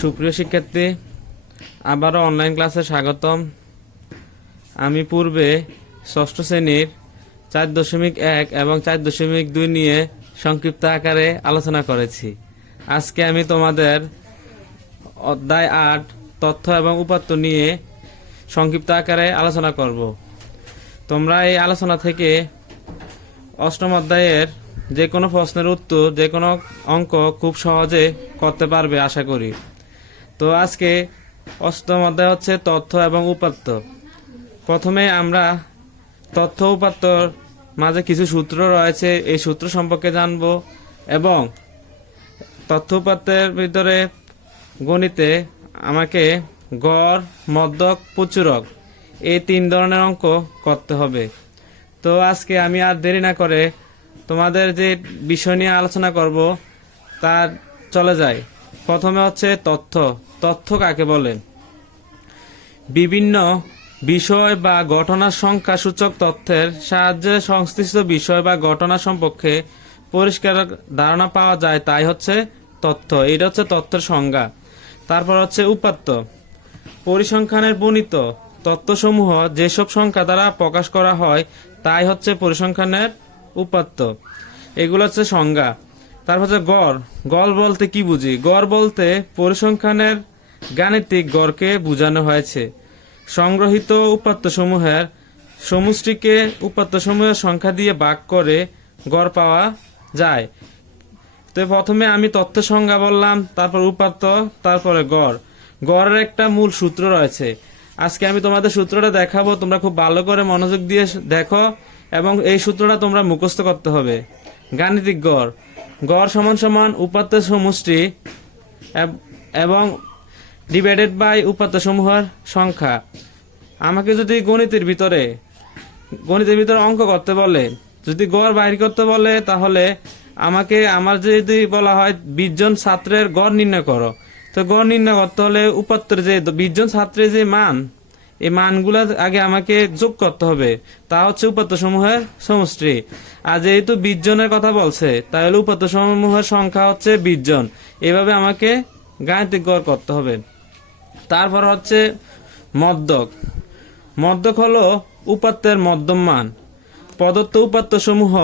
সুপ্রিয় শিক্ষার্থী, আবারও অনলাইন ক্লাসে স্বাগতম। আমি পূর্বে ষষ্ঠ শ্রেণীর 4.1 এবং 4.2 নিয়ে সংক্ষিপ্ত আকারে আলোচনা করেছি। আজকে আমি তোমাদের অধ্যায় 8 তথ্য এবং উপাত্ত নিয়ে সংক্ষিপ্ত আকারে আলোচনা করব। তোমরা এই আলোচনা থেকে অষ্টম অধ্যায়ের যে কোনো প্রশ্নের উত্তর, যে কোনো অঙ্ক খুব সহজে করতে পারবে আশা করি। তো আজকে অষ্টম অধ্যায় হচ্ছে তথ্য এবং উপাত্ত। প্রথমে আমরা তথ্য উপাত্তর মাঝে কিছু সূত্র রয়েছে, এই সূত্র সম্পর্কে জানব এবং তথ্য উপাত্তের ভিতরে গণিতে আমাকে গড়, মধ্যক, প্রচুরক এই 3 ধরনের অঙ্ক করতে হবে। তো আজকে আমি আর দেরি না করে তোমাদের যে বিষয় নিয়ে আলোচনা করব তার চলে যায়। প্রথমে হচ্ছে তথ্য। তথ্য কাকে বলে? বিভিন্ন বিষয় বা ঘটনার সংখ্যা সূচক তথ্যের সাহায্যে সংশ্লিষ্ট বিষয় বা ঘটনা সম্পর্কে পরিষ্কার ধারণা পাওয়া যায়, তাই হচ্ছে তথ্য। এটা হচ্ছে তথ্যের সংজ্ঞা। তারপর হচ্ছে উপাত্ত। পরিসংখ্যানের বর্ণিত তথ্যসমূহ যেসব সংখ্যা দ্বারা প্রকাশ করা হয় তাই হচ্ছে পরিসংখ্যানের উপাত্ত। এগুলো হচ্ছে সংজ্ঞা। তারপর হচ্ছে গড়। গড় বলতে কি বুঝি? গড় বলতে পরিসংখ্যানের গাণিতিক গড়কে বোঝানো হয়েছে। সংগ্রহীত উপাত্তসমূহের সমষ্টিকে উপাত্তসমূহের সংখ্যা দিয়ে ভাগ করে গড় পাওয়া যায়। তো প্রথমে আমি তথ্য সংজ্ঞা বললাম, তারপর উপাত্ত, তারপরে গড়। গড়ের একটা মূল সূত্র রয়েছে। আজকে আমি তোমাদের সূত্রটা দেখাবো, তোমরা খুব ভালো করে মনোযোগ দিয়ে দেখো এবং এই সূত্রটা তোমরা মুখস্থ করতে হবে। গাণিতিক গড়। গড় সমান সমান উপাত্তের সমষ্টি এবং ডিভাইডেড বাই উপাত্তসমূহের সংখ্যা। আমাকে যদি গণিতের ভিতরে অঙ্ক করতে বলে, যদি গড় বাইর করতে বলে, তাহলে আমাকে যদি বলা হয় 20 জন ছাত্রের গড় নির্ণয় করো, তো গড় নির্ণয় করতে হলে উপাত্তের যে 20 জন ছাত্রের যে মান, এই মানগুলো আগে আমাকে যোগ করতে হবে, তা হচ্ছে উপাত্তসমূহের সমষ্টি। আর যেহেতু 20 জনের কথা বলছে, তাহলে উপাত্তসমূহের সংখ্যা হচ্ছে 20 জন। এভাবে আমাকে গাণিতিক গড় করতে হবে। তারপর হচ্ছে মধ্যক। মধ্যক হলো উপাত্তের মধ্যম মান। প্রদত্ত উপাত্তসমূহ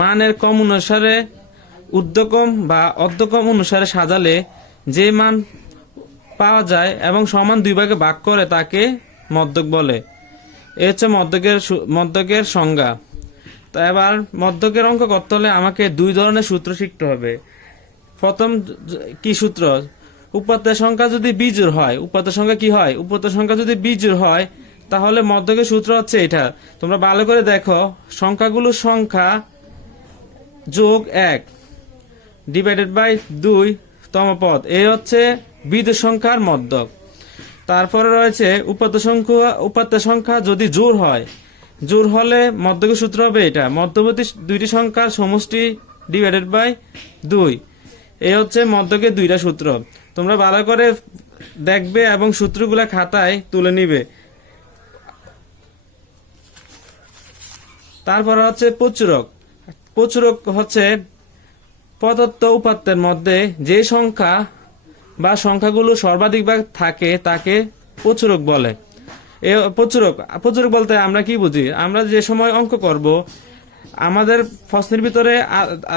মানের ক্রম অনুসারে ঊর্ধ্বক্রম বা অর্ধক্রম অনুসারে সাজালে যে মান পাওয়া যায় এবং সমান 2 ভাগে ভাগ করে তাকে মধ্যক বলে। এ হচ্ছে মধ্যকের সংজ্ঞা। তা এবার মধ্যকের অঙ্ক করতে হলে আমাকে 2 ধরনের সূত্র শিখতে হবে। প্রথম কি সূত্র? উপাত্তের সংখ্যা যদি বিজোড় হয়, উপাত্তের সংখ্যা কি হয়? উপাত্তের সংখ্যা যদি বিজোড় হয় তাহলে মধ্যকের সূত্র হচ্ছে এটা। তোমরা ভালো করে দেখো, সংখ্যাগুলোর সংখ্যা যোগ 1 ডিভাইডেড বাই 2 তম পদ, এই হচ্ছে বিজোড় সংখ্যার মধ্যক। তারপরে রয়েছে উপাত্তের সংখ্যা যদি জোড় হয়, জোড় হলে মধ্যকের সূত্র হবে এটা, মধ্যবর্তী 2টি সংখ্যার সমষ্টি ডিভাইডেড বাই 2। এই হচ্ছে মধ্যকের 2টা সূত্র। তোমরা ভালো করে দেখবে এবং সূত্রগুলা খাতায় তুলে নিবে। তারপর হচ্ছে প্রচুরক। প্রচুরক হচ্ছে প্রদত্ত উপাত্তের মধ্যে যে সংখ্যা বা সংখ্যাগুলো সর্বাধিক ভাগ থাকে তাকে প্রচুরক বলে। প্রচুরক বলতে আমরা কি বুঝি? আমরা যে সময় অঙ্ক করব, আমাদের প্রশ্নের ভিতরে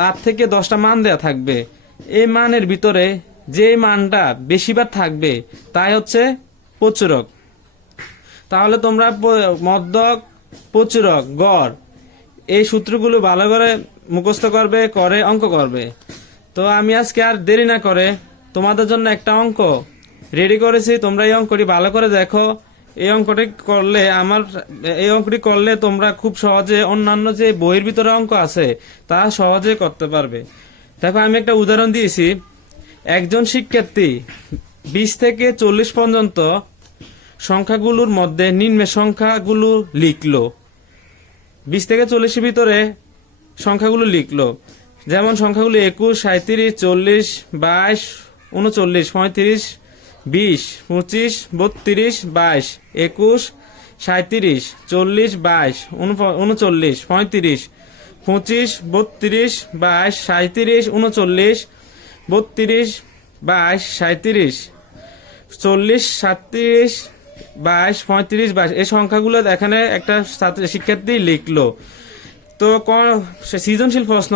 8 থেকে 10টা মান দেয়া থাকবে। এই মানের ভিতরে যে মানটা বেশিবার থাকবে তাই হচ্ছে প্রচুরক। তাহলে তোমরা মধ্যক, প্রচুরক, গড় এই সূত্রগুলো ভালো করে মুখস্থ করবে, করে অঙ্ক করবে। তো আমি আজকে আর দেরি না করে তোমাদের জন্য একটা অঙ্ক রেডি করেছি। তোমরা এই অঙ্কটি ভালো করে দেখো। এই অঙ্কটি করলে তোমরা খুব সহজে অন্যান্য যে বইয়ের ভিতরে অঙ্ক আছে তা সহজে করতে পারবে। দেখো, আমি একটা উদাহরণ দিয়েছি। একজন শিক্ষার্থী 20 থেকে 40 পর্যন্ত সংখ্যাগুলোর মধ্যে নিম্নের সংখ্যাগুলো লিখলো। 20 থেকে 40 এর ভিতরে সংখ্যাগুলো লিখলো, যেমন সংখ্যাগুলো 21, 37, 40, 22, 39, 35, 20, 25, 32, 22, 21, 37, 40, 22, 39, 35, 25, 32, 22, 37, 39, 32, 22, 37, 40, 37, 22, 35, 22 এই সংখ্যাগুলো এখানে একটা শিক্ষার্থী লিখলো। তো সৃজনশীল প্রশ্ন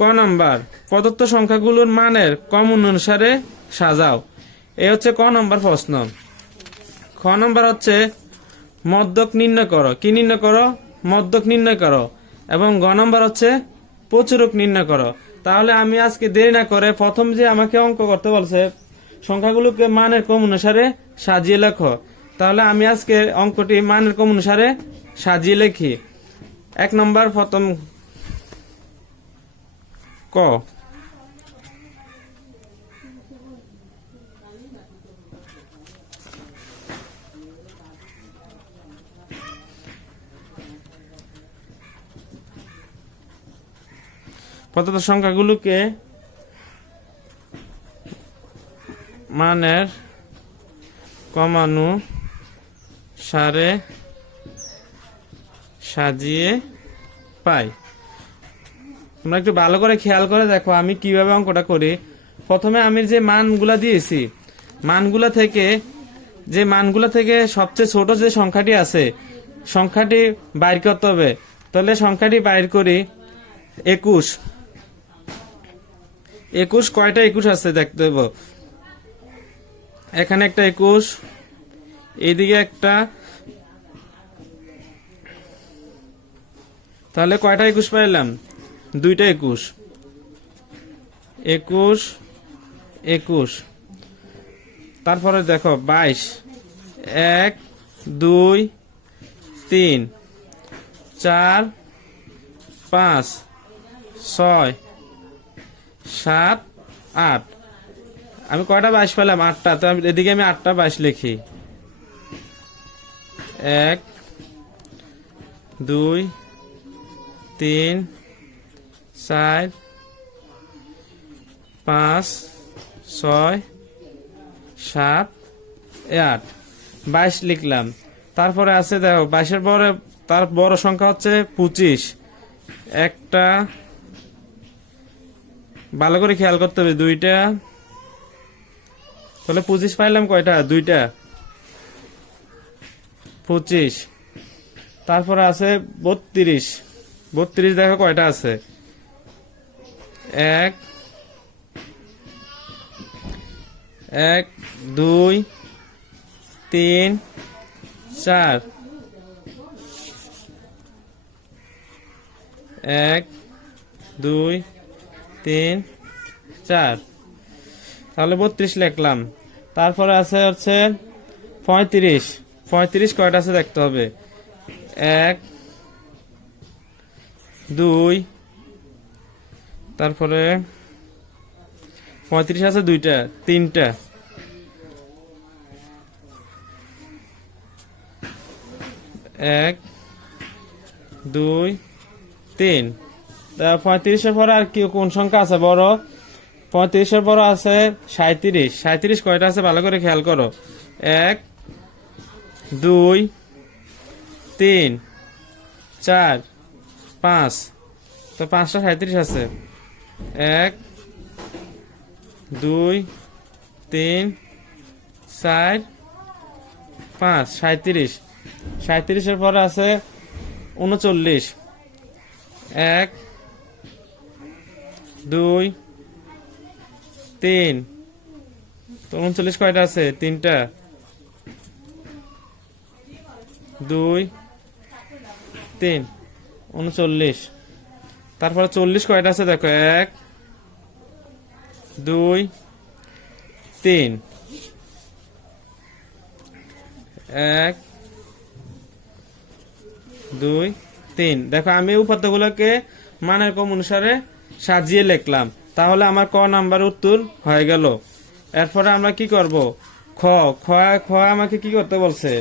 ক নাম্বার, প্রদত্ত সংখ্যাগুলোর মানের কম অনুসারে সাজাও। এই হচ্ছে ক নাম্বার প্রশ্ন। খ নাম্বার হচ্ছে মধ্যক নির্ণয় করো। কি নির্ণয় করো? মধ্যক নির্ণয় করো। এবং গ নাম্বার হচ্ছে প্রচুরক নির্ণয় করো। তাহলে আমি আজকে দেরি না করে প্রথম যে আমাকে অঙ্ক করতে বলছে সংখ্যাগুলোকে মানের কম অনুসারে সাজিয়ে লেখো, তাহলে আমি আজকে অঙ্কটি মানের কম অনুসারে সাজিয়ে লিখি। 1 নম্বর প্রথম ক, প্রদত্ত সংখ্যাগুলোকে মানের কমানুসারে সাজিয়ে পাই। তোমরা একটু ভালো করে খেয়াল করে দেখো আমি কিভাবে অঙ্কটা করি। প্রথমে আমি যে মানগুলা দিয়েছি, মানগুলা থেকে সবচেয়ে ছোট যে সংখ্যাটি আছে সংখ্যাটি বাইর করতে হবে। তাহলে সংখ্যাটি বাইর করি 21। 21 কয়টা 21 আছে দেখতে হবে। এখানে একটা 21, এইদিকে একটা, তাহলে কয়টা 21 পাইলাম? দুইটা 21। 21, 21। তারপরে দেখো 22, 1, 2, 3, 4, 5, 6, 7, 8। আমি কয়টা 22 পেলাম? 8টা। তো এদিকে আমি 8টা 22 লিখি। 1, 2, 3, 4, 5, 6, 7, 8, 22 লিখলাম। তারপরে আছে দেখো 22-এর পরে তার বড় সংখ্যা হচ্ছে 25। একটা, ভালো করে খেয়াল করতে হবে, দুইটা। তাহলে 25 পাইলাম কয়টা? দুইটা 25। তারপরে আছে 32। 32 দেখো কয়টা আছে? 1, 2, 3, 4। 1, 2, 3, 4। তাহলে 32 লিখলাম। তারপরে আছে হচ্ছে 35। 35 কয়টা আছে দেখতে হবে। 1, 2, তারপরে 35 আছে দুইটা, তিনটা। 1, 2, 3। 35-এর পরে আর কি কোন সংখ্যা আছে বড়? 35-এর পর আছে 37। 37 কয়টা আছে ভালো করে খেয়াল করো। 1, 2, 3, 4, 5। তো 5টা 37 আছে। 1, 2, 3, 4, 5, 37। 37-এর পরে আছে 39। 1, 2, 3। তো 39 কয়টা আছে? তিনটা। 2, 3, 39। তারপরে 40 কয়টা আছে দেখো। 1, 2, 3। 1, 2, 3। দেখো আমি উপাত্তগুলোকে মানের কম অনুসারে সাজিয়ে লিখলাম। তাহলে আমার ক নাম্বার উত্তর হয়ে গেল। এরপরে আমরা কি করব? খ খ আমাকে কি করতে বলছে?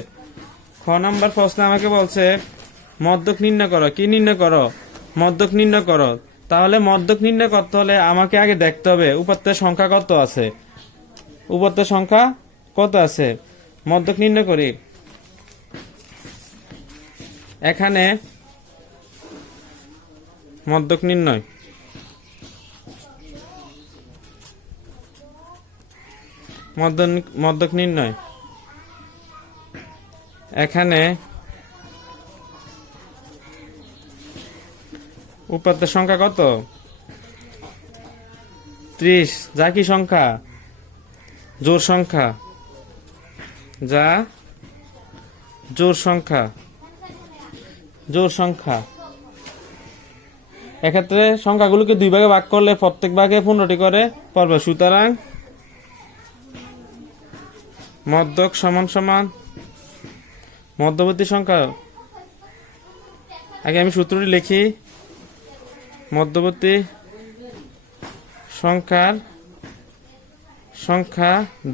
খ নাম্বার প্রশ্ন আমাকে বলছে মধ্যক নির্ণয় করো। কি নির্ণয় করো? মধ্যক নির্ণয় করো। তাহলে মধ্যক নির্ণয় করতে হলে আমাকে আগে দেখতে হবে উপাত্তের সংখ্যা কত আছে। উপাত্তের সংখ্যা কত আছে? মধ্যক নির্ণয় করি। এখানে মধ্যক নির্ণয়। মদ্যক নির্ণয়। এখানে উপাত্তের সংখ্যা কত? 30। যা কি সংখ্যা? জোড় সংখ্যা। যা জোড় সংখ্যা। জোড় সংখ্যা। এক্ষেত্রে সংখ্যাগুলোকে 2 ভাগে ভাগ করলে প্রত্যেক ভাগে 15টি করে পড়বে। সুতরাং মদ্যক সমান সমান মধ্যবর্তী সংখ্যা। আগে আমি সূত্রটি লিখি। মধ্যবর্তী সংখ্যা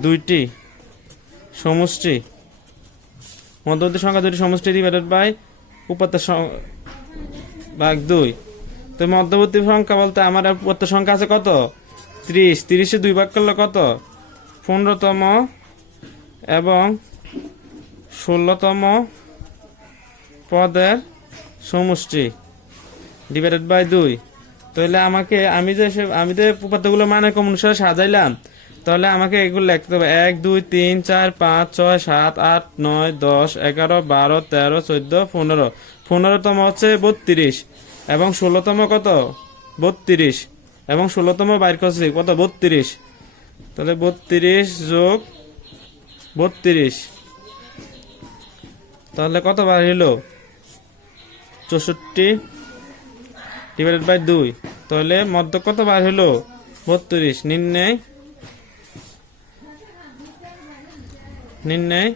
2টি সমষ্টি। মধ্যবর্তী সংখ্যা 2টি সমষ্টি ডিভাইডেড বাই উপাত্তের ভাগ 2। তো মধ্যবর্তী সংখ্যা বলতে আমার উপাত্ত সংখ্যা আছে কত? 30। 30-এ 2 ভাগ করলে কত? 15তম এবং 16তম পদের সমষ্টি ডিভাইডেড বাই 2। তাহলে আমি যে উপাত্তগুলো মানে কম অনুসারে সাজাইলাম, তাহলে আমাকে এগুলো লিখতে হবে 1 2 3 4 5 6 7 8 9 10 11 12 13 14 15। 15তম হচ্ছে 32 এবং 16তম কত? 32 এবং 16তম বাইর করছি কত? 32। তাহলে 32 যোগ 32, তাহলে কত বার হলো? 64 ডিভাইডেড বাই 2। তাহলে মধ্যক কত বার হলো? 32। নির্ণয়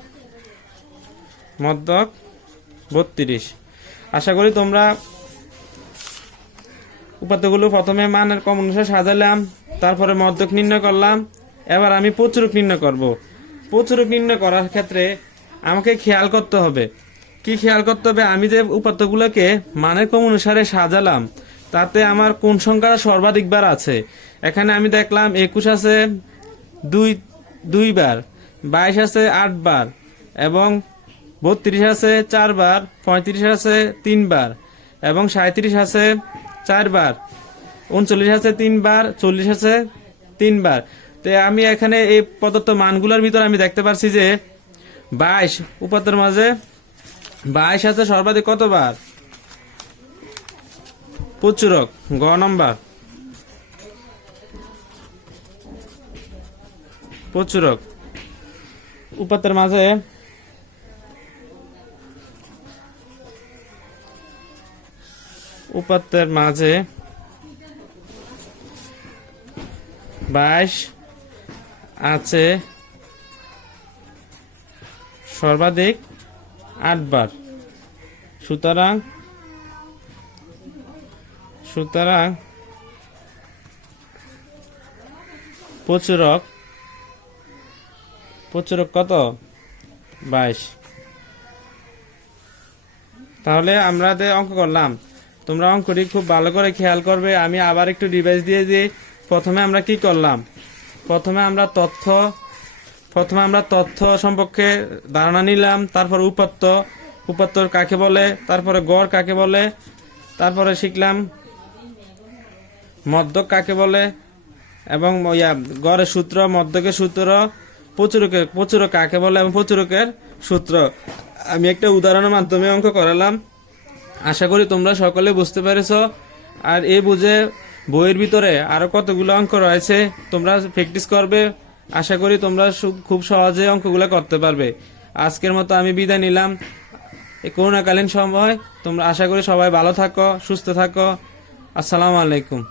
মধ্যক 32। আশা করি তোমরা উপাত্তগুলো প্রথমে মানের কম অনুসারে সাজালাম, তারপরে মধ্যক নির্ণয় করলাম। এবার আমি প্রচুরক নির্ণয় করব। প্রচুরক নির্ণয় করার ক্ষেত্রে আমাকে খেয়াল করতে হবে। কি খেয়াল করতে হবে? আমি যে উপাত্তগুলোকে মানের কম অনুসারে সাজালাম, তাতে আমার কোন সংখ্যাটা সর্বাধিক বার আছে। এখানে আমি দেখলাম 21 আছে 2 বার, 22 আছে 8 বার, এবং 32 আছে 4 বার, 35 আছে 3 বার, এবং 37 আছে 4 বার, 39 আছে 3 বার, 40 আছে 3 বার। তো আমি এখানে এই প্রদত্ত মানগুলোর ভিতর আমি দেখতে পারছি যে 22 উপাত্তের মাঝে 22 আছে সর্বাধিক কতবার? প্রচুরক। গ নম্বর প্রচুরক। উপাত্তের মাঝে উপাত্তের মাঝে 22 আছে সর্বাধিক 8 বার। সুতরাং প্রচুরক কত? 22। তাহলে আমরা অঙ্ক করলাম। তোমরা অঙ্কটি খুব ভালো করে খেয়াল করবে। আমি আবার একটু ডিভাইস দিয়ে দিই। প্রথমে আমরা কি করলাম? প্রথমে আমরা তথ্য সম্পর্কে ধারণা নিলাম। তারপর উপাত্ত কাকে বলে, তারপরে গড় কাকে বলে, তারপরে শিখলাম মধ্যক কাকে বলে, এবং গড়ের সূত্র, মধ্যকের সূত্র, প্রচুরক কাকে বলে এবং প্রচুরকের সূত্র। আমি একটা উদাহরণের মাধ্যমে অঙ্ক করালাম। আশা করি তোমরা সকলে বুঝতে পেরেছো। আর এই বুঝে বইয়ের ভিতরে আরো কতগুলো অঙ্ক রয়েছে, তোমরা প্র্যাকটিস করবে। আশা করি তোমরা খুব সহজে অঙ্কগুলো করতে পারবে। আজকের মতো আমি বিদায় নিলাম। এই করোনাকালীন সময় তোমরা আশা করি সবাই ভালো থাকো, সুস্থ থাকো। আসসালামু আলাইকুম।